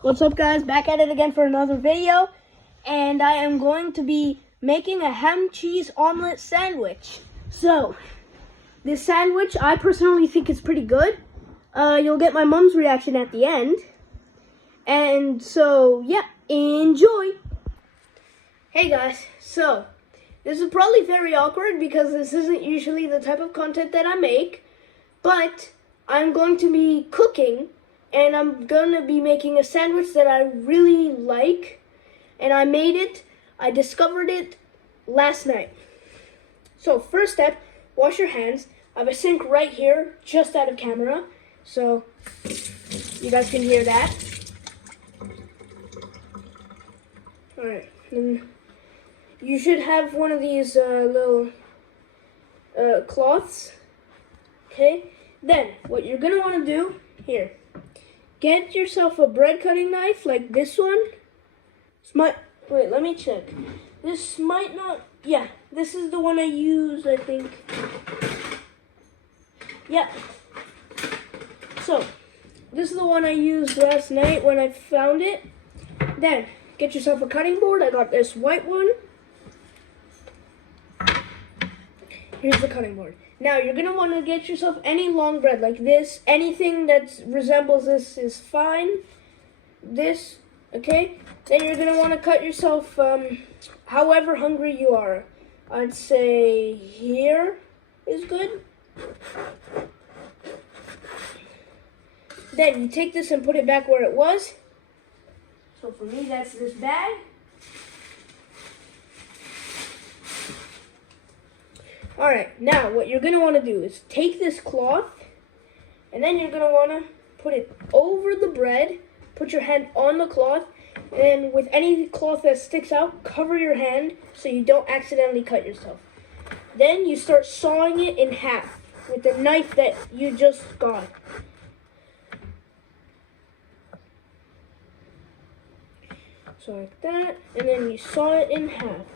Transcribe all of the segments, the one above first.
What's up, guys? Back at it again for another video, and I am going to be making a ham cheese omelet sandwich. So this sandwich, I personally think is pretty good. You'll get my mom's reaction at the end, and so yeah, enjoy. Hey guys, so this is probably very awkward because this isn't usually the type of content that I make, but I'm going to be cooking. And I'm gonna be making a sandwich that I really like, and I made it. I discovered it last night. So first step, wash your hands. I have a sink right here, just out of camera, so you guys can hear that. All right, and you should have one of these little cloths. Okay, then what you're gonna want to do here. Get yourself a bread cutting knife like this one. Wait, let me check. This might not, yeah, this is the one I use, I think. Yeah. So, this is the one I used last night when I found it. Then, get yourself a cutting board. I got this white one. Here's the cutting board. Now, you're going to want to get yourself any long bread like this. Anything that resembles this is fine. This, okay? Then you're going to want to cut yourself however hungry you are. I'd say here is good. Then you take this and put it back where it was. So for me, that's this bag. Alright, now what you're going to want to do is take this cloth, and then you're going to want to put it over the bread, put your hand on the cloth, and with any cloth that sticks out, cover your hand so you don't accidentally cut yourself. Then you start sawing it in half with the knife that you just got. So like that, and then you saw it in half.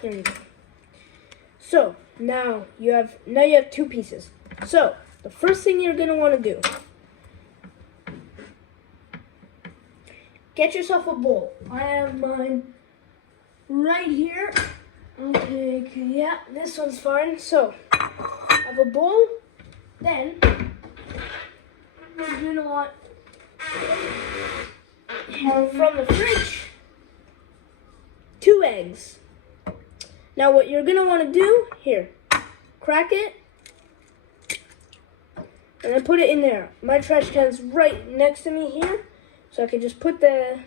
There you go. So now you have two pieces. So the first thing you're gonna want to do, get yourself a bowl. I have mine right here. Okay, yeah, this one's fine. So I have a bowl. Then you're gonna want from the fridge 2 eggs. Now what you're going to want to do, here, crack it, and then put it in there. My trash can's right next to me here, so I can just put the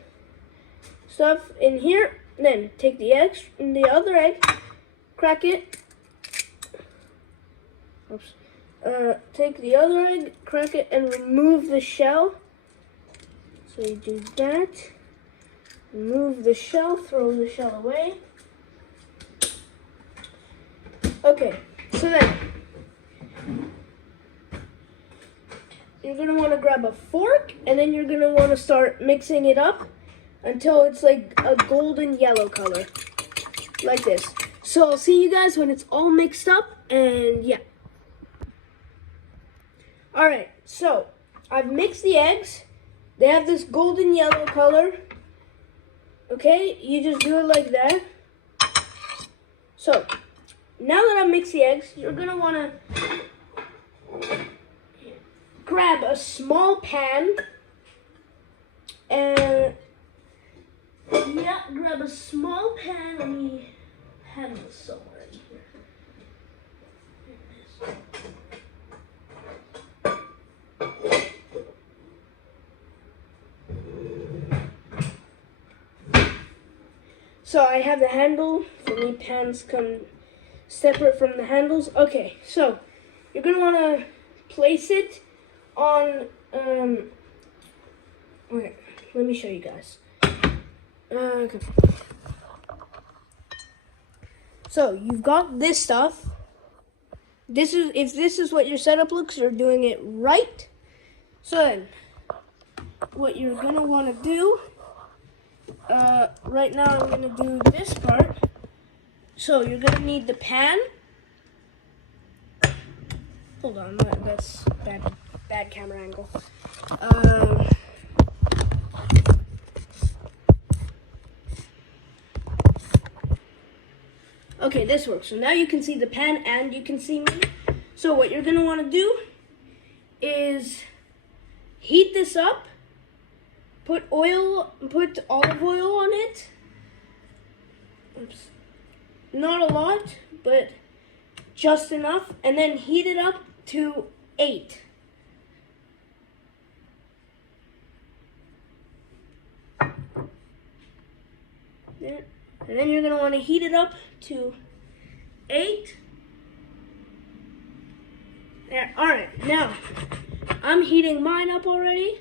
stuff in here, then take the eggs, and the other egg, crack it, take the other egg, crack it, and remove the shell. So you do that, remove the shell, throw the shell away. Okay, so then you're going to want to grab a fork, and then you're going to want to start mixing it up until it's like a golden yellow color, like this. So I'll see you guys when it's all mixed up, and yeah. Alright, so I've mixed the eggs. They have this golden yellow color. Okay, you just do it like that. So now that I've mixed the eggs, you're going to want to grab a small pan and, yeah, grab a small pan. Let me have this somewhere in here. So I have the handle. For me, pans come separate from the handles. Okay, so you're going to want to place it on, okay, let me show you guys. Okay. So you've got this stuff. If this is what your setup looks, you're doing it right. So then, what you're going to want to do, right now I'm going to do this part. So you're going to need the pan. hold on, that's bad camera angle. Okay, this works. So now you can see the pan and you can see me. So what you're gonna want to do is heat this up, put olive oil on it. Oops. Not a lot, but just enough, and then heat it up to 8. And then you're gonna want to heat it up to 8. There. All right, now I'm heating mine up already.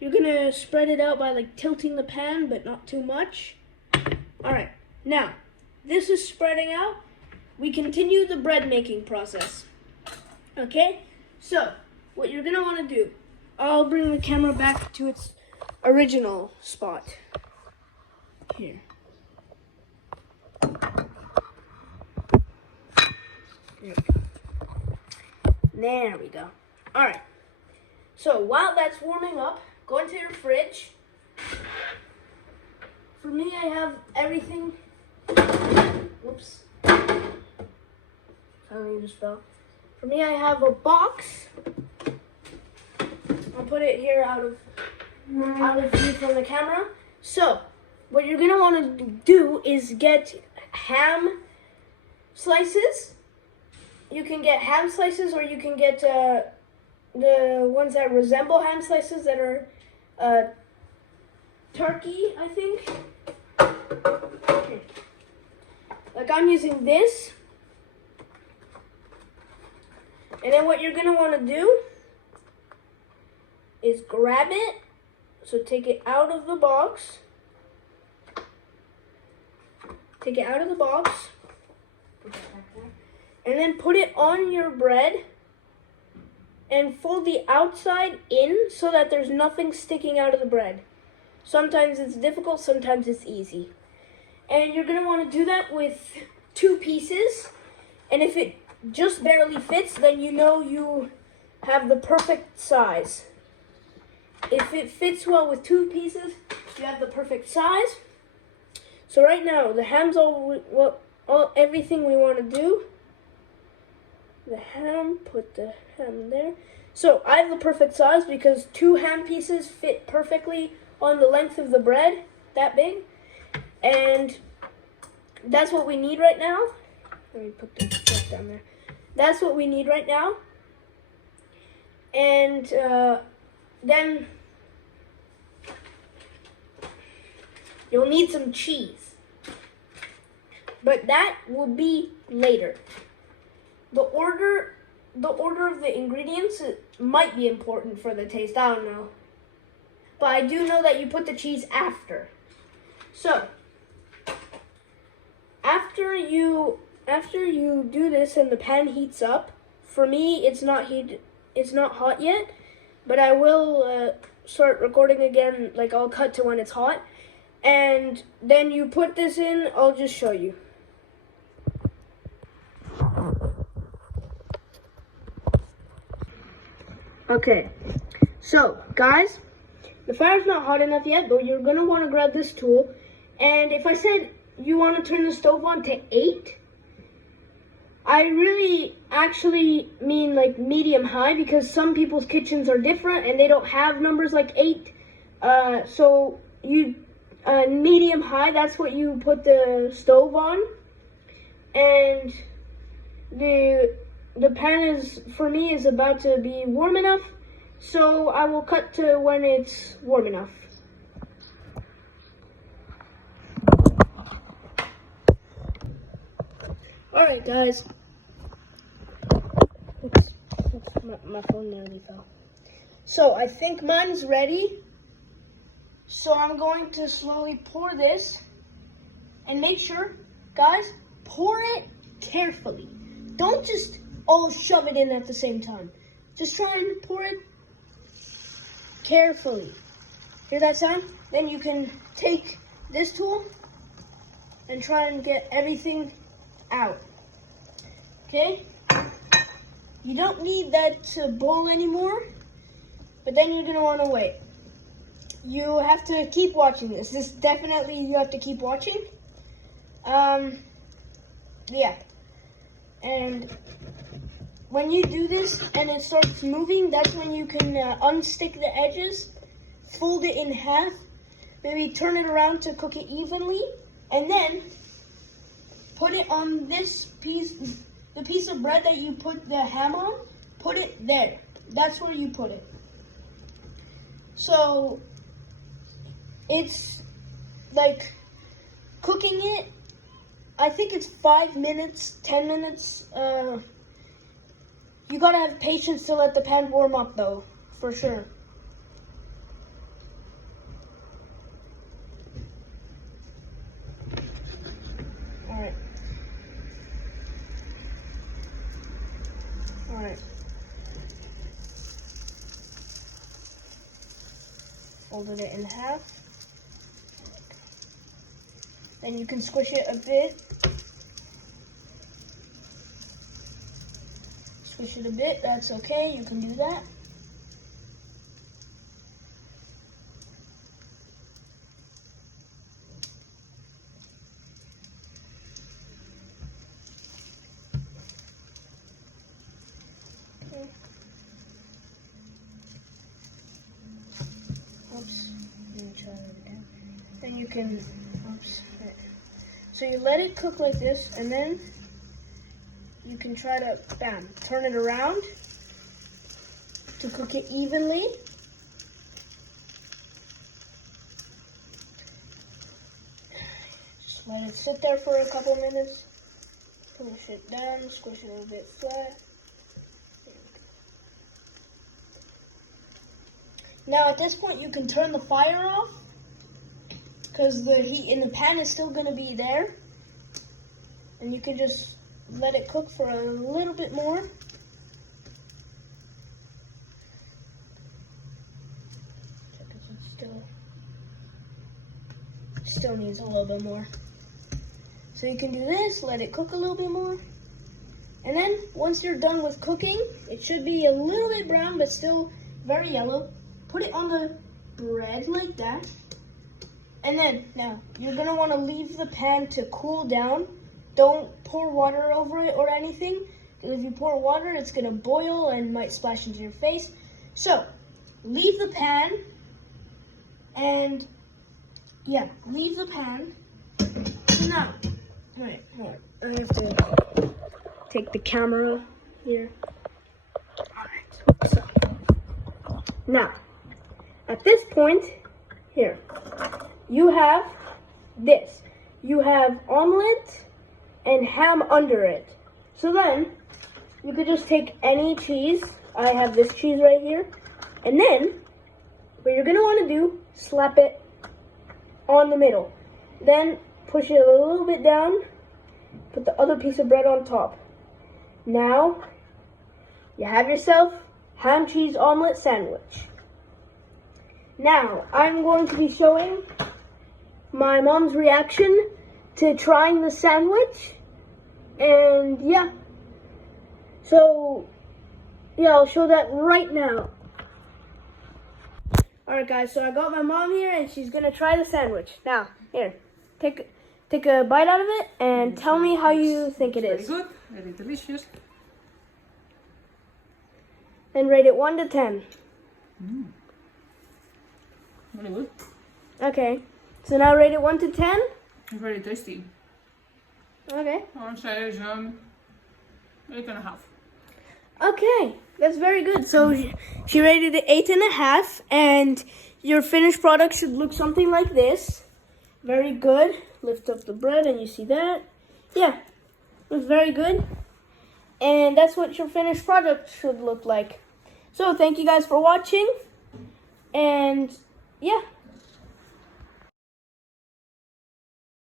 You're gonna spread it out by like tilting the pan, but not too much. All right, now this is spreading out. We continue the bread making process. Okay, so what you're gonna want to do, I'll bring the camera back to its original spot. Here. There we go. All right. So while that's warming up, go into your fridge. For me, I have everything. Whoops. Something just fell. For me, I have a box. I'll put it here out of view from the camera. So what you're gonna want to do is get ham slices. You can get ham slices, or you can get the ones that resemble ham slices that are turkey, I think. Okay. Like I'm using this. And then what you're gonna want to do is grab it. So take it out of the box. Take it out of the box. Put that back there. And then put it on your bread and fold the outside in so that there's nothing sticking out of the bread. Sometimes it's difficult, sometimes it's easy. And you're gonna want to do that with 2 pieces. And if it just barely fits, then you know you have the perfect size. If it fits well with 2 pieces, you have the perfect size. So right now, the ham's everything we want to do. The ham, put the ham there. So I have the perfect size because 2 ham pieces fit perfectly on the length of the bread, that big. And that's what we need right now. Let me put the stuff down there. That's what we need right now. And then you'll need some cheese. But that will be later. The order of the ingredients might be important for the taste. I don't know. But I do know that you put the cheese after. So, after you do this and the pan heats up, for me it's not hot yet, but I will start recording again, like I'll cut to when it's hot. And then you put this in, I'll just show you. Okay, so guys, the fire's not hot enough yet, but you're gonna want to grab this tool. And if I said you want to turn the stove on to 8, I really actually mean like medium high, because some people's kitchens are different and they don't have numbers like 8. So you medium high, that's what you put the stove on. And the pan is, for me, is about to be warm enough, so I will cut to when it's warm enough. Alright guys. Oops, my phone nearly fell. So I think mine's ready. So I'm going to slowly pour this, and make sure, guys, pour it carefully. Don't just all shove it in at the same time. Just try and pour it carefully. Hear that sound? Then you can take this tool and try and get everything out. Okay? You don't need that to boil anymore, but then you're gonna wanna wait. You have to keep watching this. This definitely, you have to keep watching. Yeah. And when you do this and it starts moving, that's when you can unstick the edges, fold it in half, maybe turn it around to cook it evenly, and then put it on this piece, the piece of bread that you put the ham on, put it there. That's where you put it. So it's like cooking it, I think it's 5 minutes, 10 minutes. You gotta have patience to let the pan warm up though, for sure. Alright. Alright. Folded it in half. Then you can squish it a bit. Squish it a bit, that's okay, you can do that. Okay. Oops, let me try that again. Then you can, oops, right. So you let it cook like this, and then you can try to, bam, turn it around to cook it evenly. Just let it sit there for a couple minutes. Push it down, squish it a little bit flat. Now at this point you can turn the fire off because the heat in the pan is still going to be there. And you can just let it cook for a little bit more. Still needs a little bit more. So you can do this, let it cook a little bit more. And then once you're done with cooking, it should be a little bit brown but still very yellow. Put it on the bread like that. And then now you're gonna want to leave the pan to cool down. Don't pour water over it or anything, because if you pour water, it's gonna boil and might splash into your face. So leave the pan, and yeah, leave the pan. Now, wait, hold on. I have to take the camera here. Alright, so now, at this point, here, you have this. You have omelette and ham under it. So then, you could just take any cheese. I have this cheese right here. And then, what you're gonna wanna do, slap it on the middle. Then, push it a little bit down, put the other piece of bread on top. Now, you have yourself ham cheese omelet sandwich. Now, I'm going to be showing my mom's reaction to trying the sandwich, and yeah, so yeah, I'll show that right now. Alright guys, so I got my mom here and she's gonna try the sandwich. Now, here, take a bite out of it and tell me how you think it is. Very good, very delicious. Then rate it 1 to 10. Very good. Okay, so now rate it 1 to 10. It's very tasty. Okay. I would say it's 8.5. Okay, that's very good. So she rated it 8.5, and your finished product should look something like this. Very good. Lift up the bread and you see that. Yeah, looks very good. And that's what your finished product should look like. So thank you guys for watching. And yeah.